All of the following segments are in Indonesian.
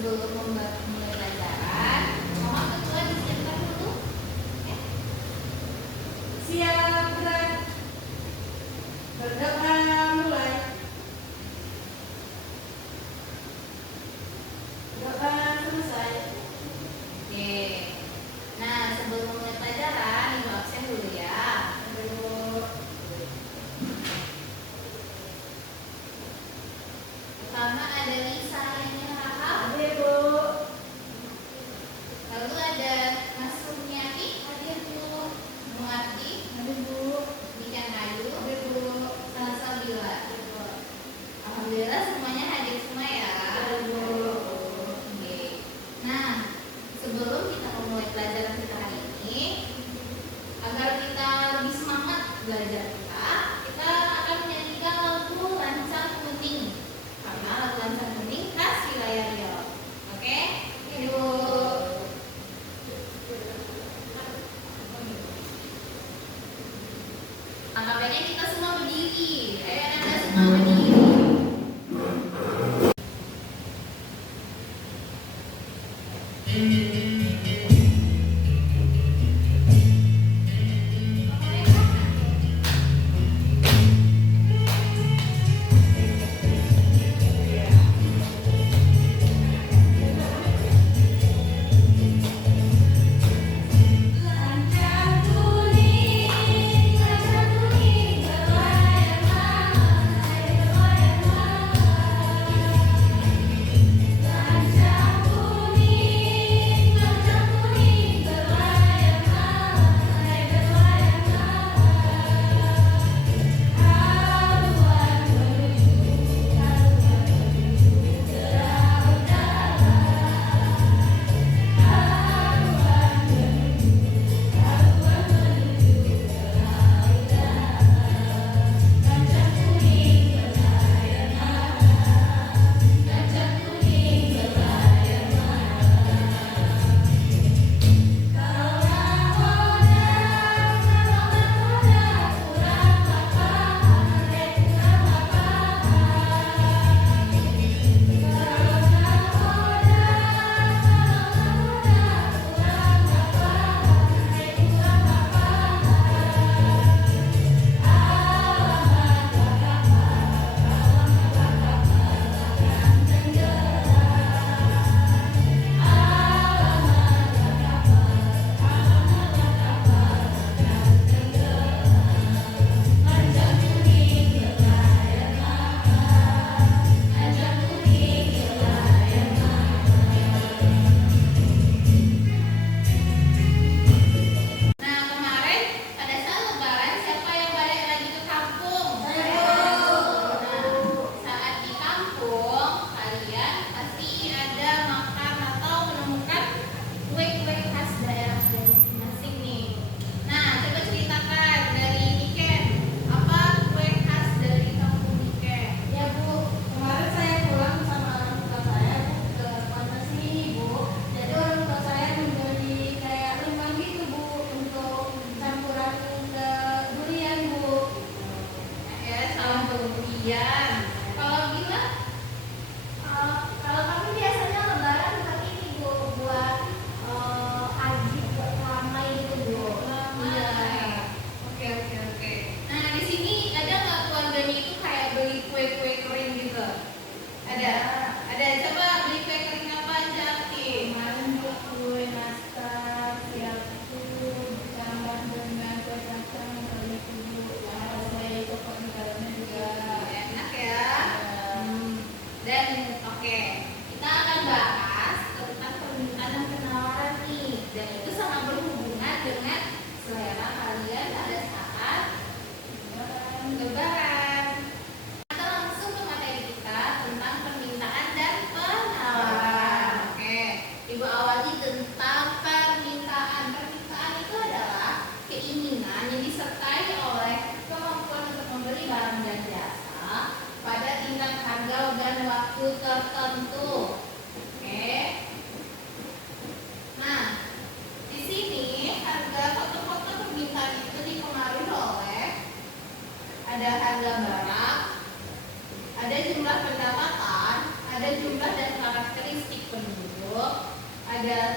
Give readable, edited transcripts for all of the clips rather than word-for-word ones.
sebelum mulai pelajaran, mama ketua disiapkan dulu. Ya. Siap, gerak. Berdoa mulai. Doa selesai. Oke. Nah, sebelum mulai pelajaran, ibu absen dulu ya. Aduh. Pertama ada Lisa yang Rahab. Hadir, Bu. Lalu ada Mas Sumiati. Hadir, Bu. Muarti. Hadir, Bu. Nikan Ayu. Hadir, Bu. Salsabila. Hadir, Bu. Alhamdulillah semuanya hadir semua ya. Hadir, Bu. Oke. Nah, sebelum kita memulai pelajaran kita hari ini, agar kita lebih semangat belajar kita akan menyanyikan lagu Lancang Kuning. Karena lagu Lancang Kuning khas wilayah Riau. Oke? Yuk. Angkat baiknya kita semua berdiri. Ayo Anda semua berdiri. Lancang kuning berlayar-layar, berlayar-layar. Lancang kuning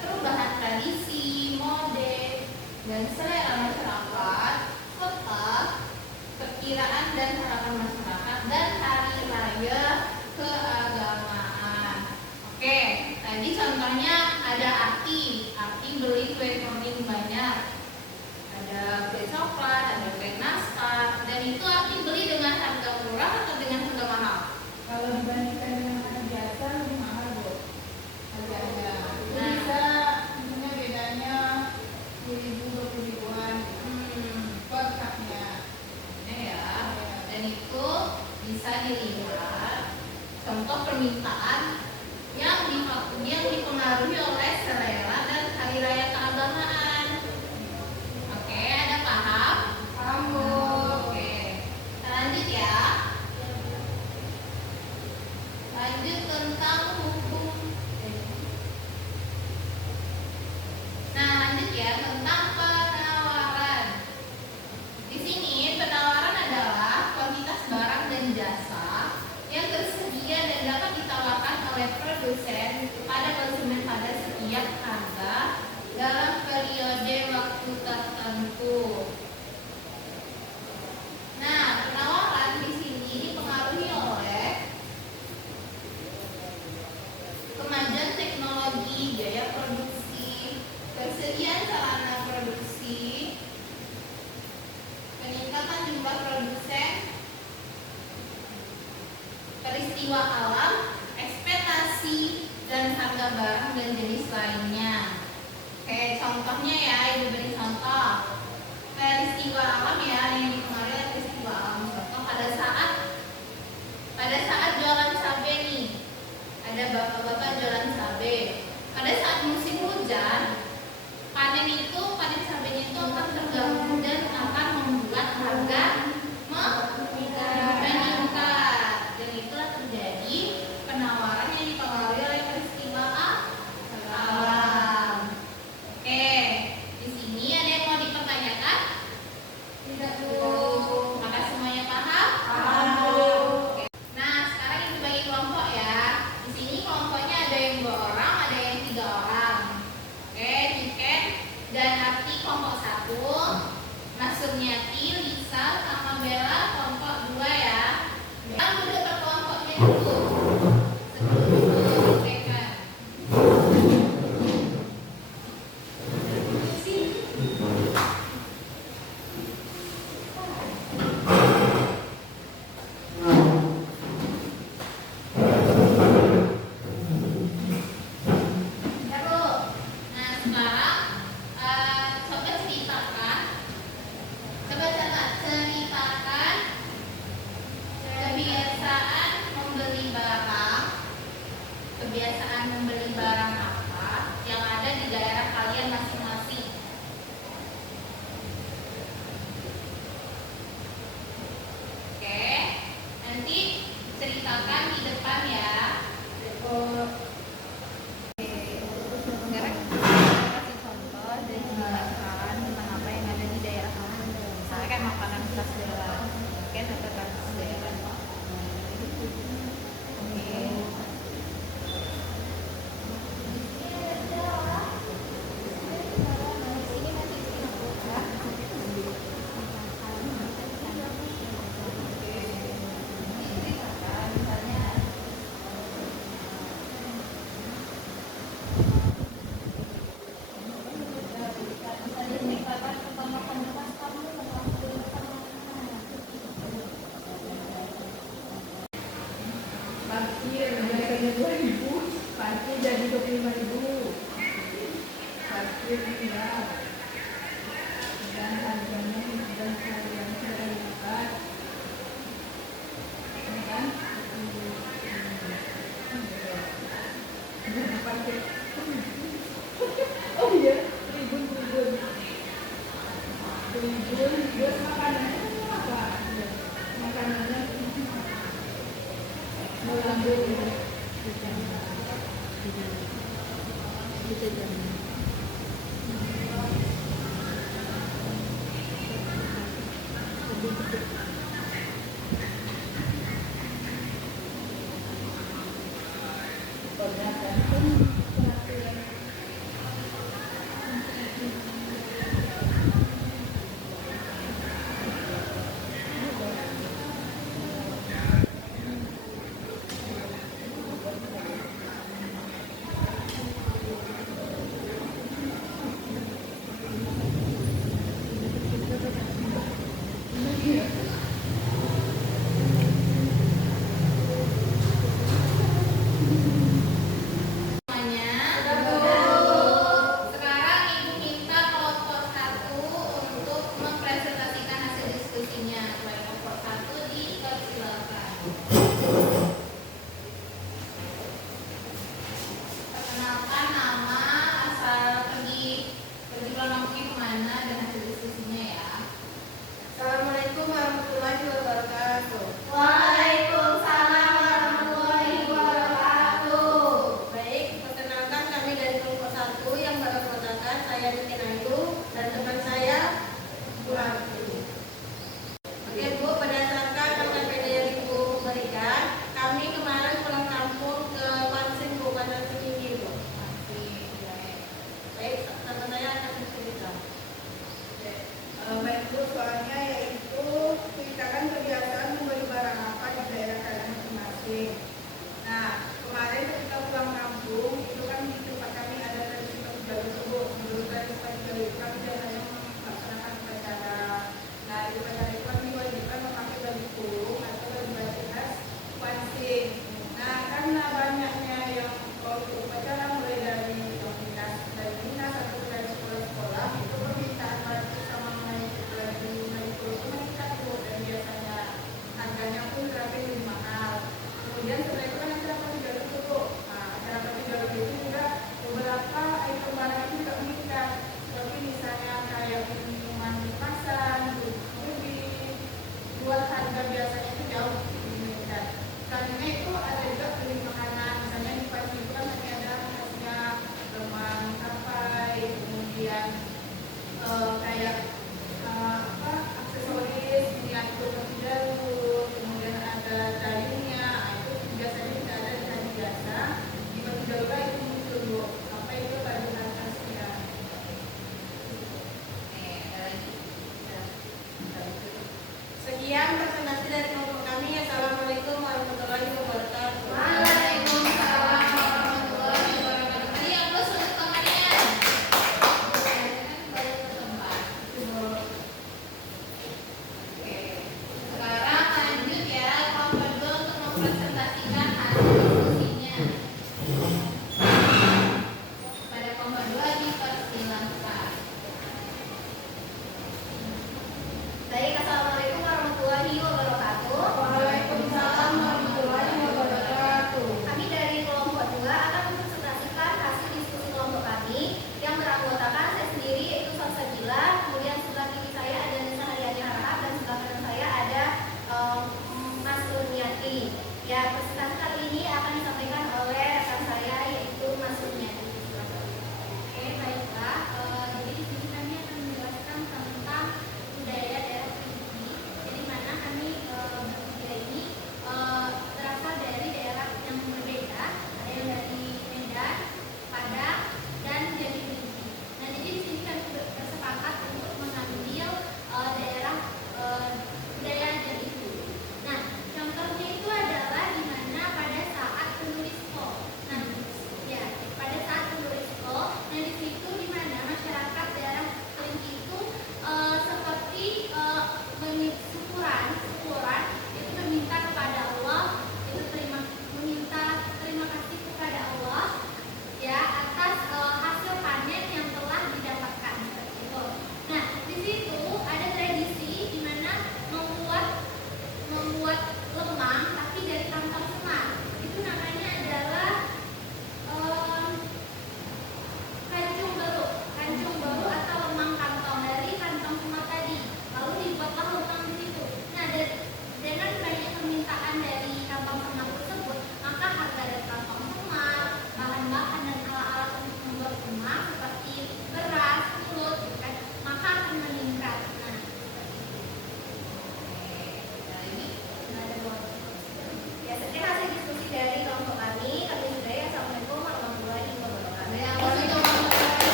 perubahan tradisi, mode, dan selera masyarakat, serta perkiraan dan harapan masyarakat dan hari raya keagamaan. Oke, tadi contohnya ada Arti beli kue kering banyak, ada kue coklat, ada kue nastar, dan itu Arti beli dengan harga murah atau dengan harga mahal? Kalau dibandingkan dengan hari biasa lebih mahal, Bu. Harganya. Nah. Bisa misalnya bedanya 10.000, 20.000-an per cupnya. Ini ya, dan itu bisa dilihat contoh permintaan yang dipengaruhi oleh selera dan hari raya keagamaan. Oke, ada paham? Paham, Bu. Oke, kita lanjut ya. Lanjut tentang hukum. Nah, lanjut ya tentang penawaran. Di sini penawaran adalah kuantitas barang dan jasa yang tersedia dan dapat ditawarkan oleh produsen kepada konsumen pada setiap harga dalam periode waktu tertentu. Nah, penawaran di sini dipengaruhi oleh kemajuan teknologi, biaya produksi, ketersediaan sarana produksi, peningkatan jumlah produsen, peristiwa alam, ekspektasi, dan harga barang dan jenis lainnya. Oke, contohnya ya, Ibu beri contoh. Peristiwa alam ya, yang dipengaruhi oleh peristiwa alam. Contoh pada saat jualan cabai nih, ada bapak-bapak jualan cabai. Pada saat musim hujan, panen cabainya itu akan terganggu dan akan membuat harga meningkat. Dan itulah terjadi penawaran yang dipengaruhi oleh peristiwa alam. Oke, di sini ada yang mau dipertanyakan? Tidak, Bu. Maka semuanya paham? Paham, Bu. Oke. Nah, sekarang Ibu bagi kelompok ya. Di sini kelompoknya ada yang 2 orang, ada yang 3 orang. Oke, Niken dan Arti kelompok 1, Mas Surniati, Lisa, sama Bella kelompok 2 ya. Yang duduk per kelompoknya dulu. Sebelum disampaikan. Ya, Bu. Nah, sekarang coba ceritakan kebiasaan membeli barang apa yang ada di daerah kalian masing-masing. Oke, nanti ceritakan di depan ya. Sekarang kasih contoh dan jelaskan tentang apa yang ada di daerah kamu. Misalnya kayak makanan khas daerah, kayak sate khas daerah. Oke. Parkir biasanya 2.000, parkir jadi 25.000. Parkir tinggal. Dan harganya dan yang sudah dibuat. Ini kan? Parkir. Oh iya, tribun. Buat makanannya apa? Makanannya Berarti pulang kampungnya kemana dan hasil diskusinya ya. Assalamualaikum warahmatullahi wabarakatuh.